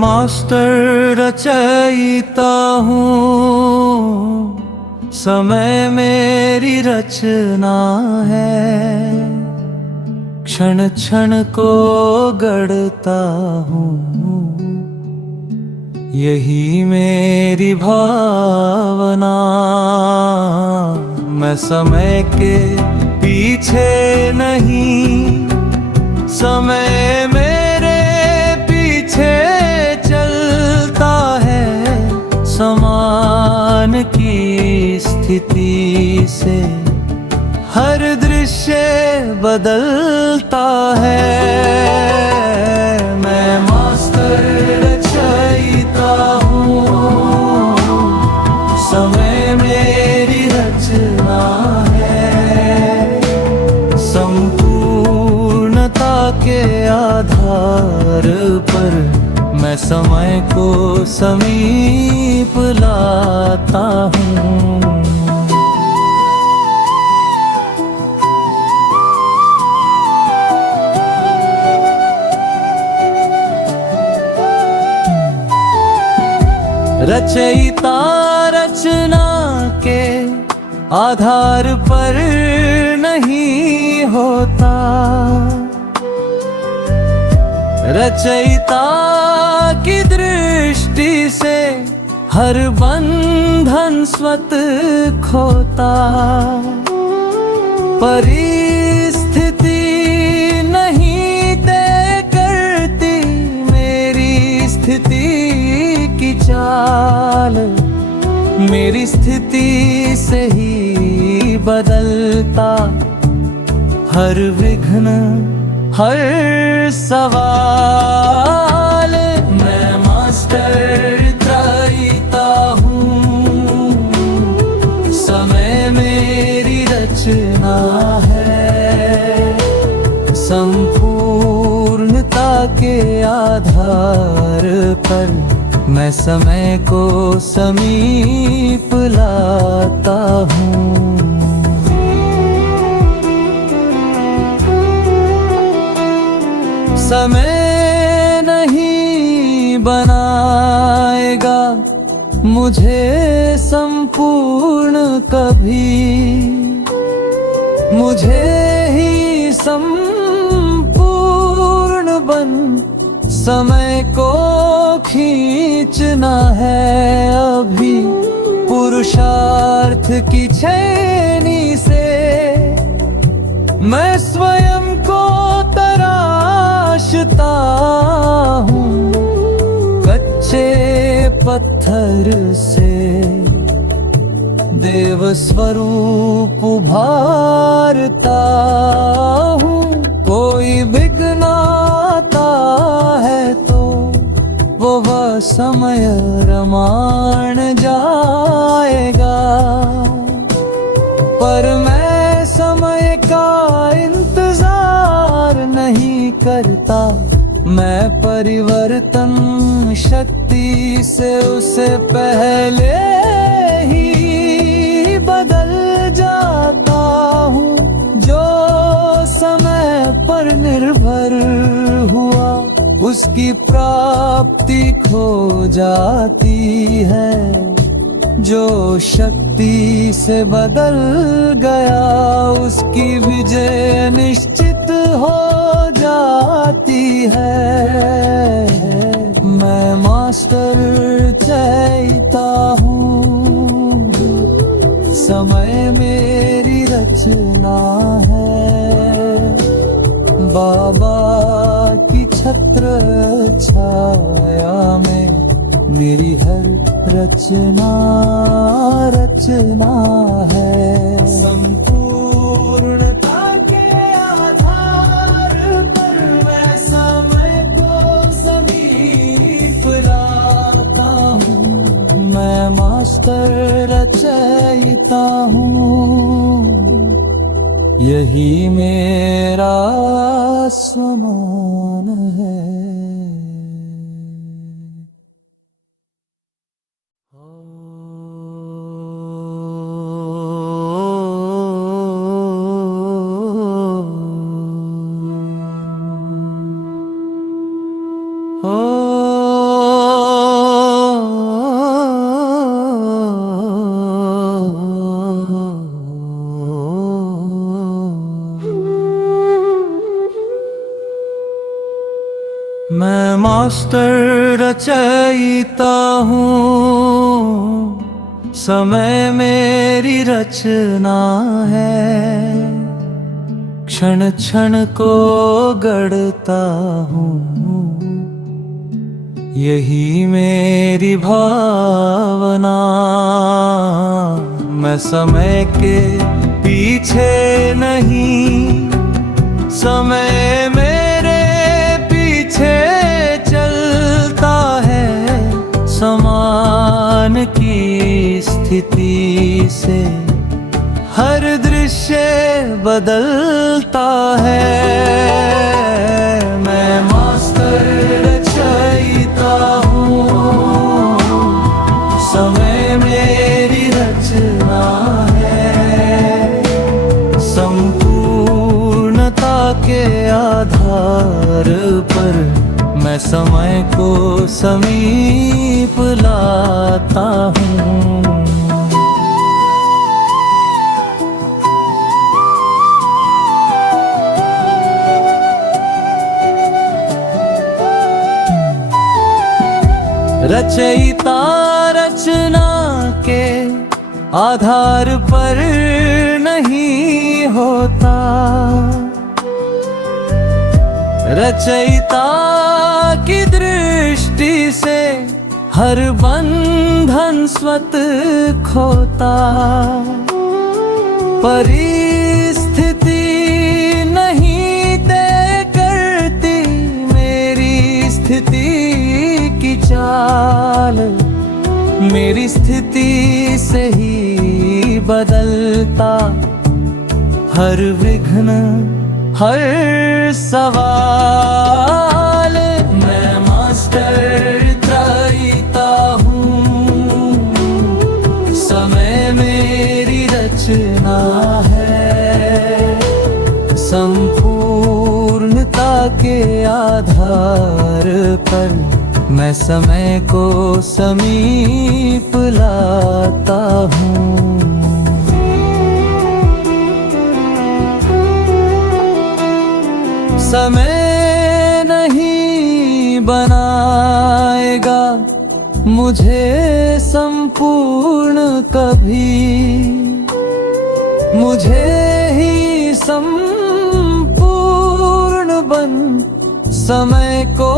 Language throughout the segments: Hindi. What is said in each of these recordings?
मास्टर रचयिता हूँ, समय मेरी रचना है। क्षण क्षण को गढ़ता हूँ, यही मेरी भावना। मैं समय के पीछे नहीं, समय मेरे पीछे चलता है। समान की स्थिति से हर दृश्य बदलता है। मैं मास्टर रचयिता हूँ, समय मेरी रचना है। संपूर्णता के आधार पर मैं समय को समीप लाता हूँ। रचयिता रचना के आधार पर नहीं होता। रचयिता की दृष्टि से हर बंधन स्वत खोता। परिस्थिति नहीं तय करती मेरी स्थिति की चाल। मेरी स्थिति से ही बदलता हर विघ्न, हर सवाल। मैं मास्टर रचयिता हूँ, समय मेरी रचना है। संपूर्णता के आधार पर मैं समय को समीप लाता हूँ। समय नहीं बनाएगा मुझे संपूर्ण कभी। मुझे ही संपूर्ण बन समय को खींचना है अभी। पुरुषार्थ की छेनी से मैं स्वयं को तराशता हूँ। कच्चे पत्थर से देव स्वरूप उभारता हूँ। कोई विघ्न आता है तो वह समय रमान जाएगा। पर मैं समय का इंतजार नहीं करता। मैं परिवर्तन शक्ति से उसे पहले ही बदल जाता हूँ। जो समय पर निर्भर हुआ उसकी प्राप्ति खो जाती है। जो शक्ति से बदल गया उसकी विजय निश्चित हो जाती है। मैं मास्टर रचयिता हूँ, समय मेरी रचना है। बाबा की छत्र छाया में मेरी हर रचना रचना है। संपूर्णता के आधार पर मैं समय को समीप लाता हूँ। मैं मास्टर रचयिता हूँ, यही मेरा स्वमान है। ओ मास्टर रचयिता हूँ, समय मेरी रचना है, क्षण क्षण को गढ़ता हूँ, यही मेरी भावना। मैं समय के पीछे नहीं, समय मेरे पीछे चलता है। समान की स्थिति से हर दृश्य बदलता है। मैं मास्टर रचयिता हूँ, समय मेरी रचना है, संपूर्णता के आधार पर मैं समय को समीप लाता हूँ। रचयिता रचना के आधार पर नहीं होता, रचयिता की दृष्टि से हर बंधन स्वत खोता। परिस्थिति नहीं तय करती मेरी स्थिति की चाल, मेरी स्थिति से ही बदलता हर विघ्न हर सवाल। मैं मास्टर रचयिता हूँ, समय मेरी रचना है, संपूर्णता के आधार पर मैं समय को समीप लाता हूँ। समय नहीं बनाएगा मुझे संपूर्ण कभी, मुझे ही संपूर्ण बन समय को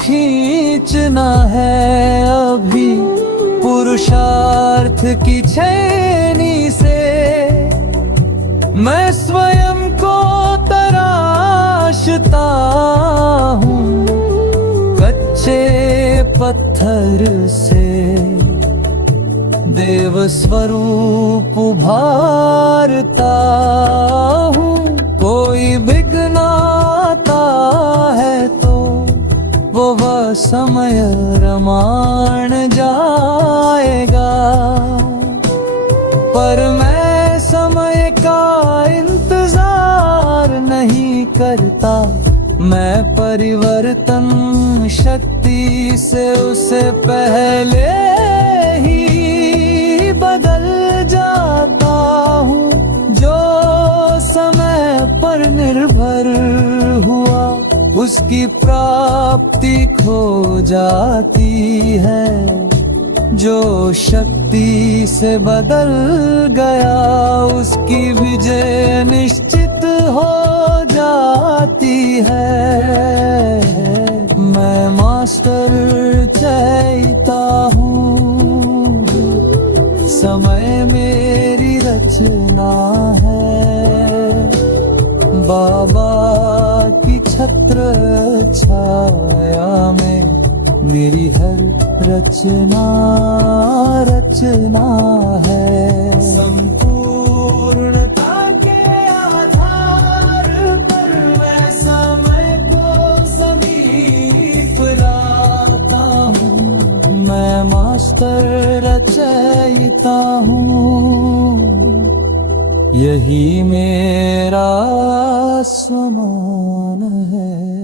खींचना है। अभी पुरुषार्थ की छेनी से मैं स्वयं को तराशता हूँ, कच्चे पत्थर से देव स्वरूप उभारता हूँ। कोई विघ्न आता है तो वह समय रमान जाएगा, पर मैं समय का इंतजार नहीं करता। मैं परिवर्तन शक्ति से उसे पहले ही बदल जाता हूँ। जो समय पर निर्भर हुआ उसकी प्राप्ति खो जाती है, जो शक्ति से बदल गया उसकी विजय निश्चित हो जाती है। मैं मास्टर रचयिता हूँ, समय मेरी रचना है, बाबा की छत्र छाया में मेरी हर रचना है। संपूर्णता के आधार पर मैं समय को समीप लाता हूँ। मैं मास्टर रचयिता हूँ, यही मेरा स्वमान है।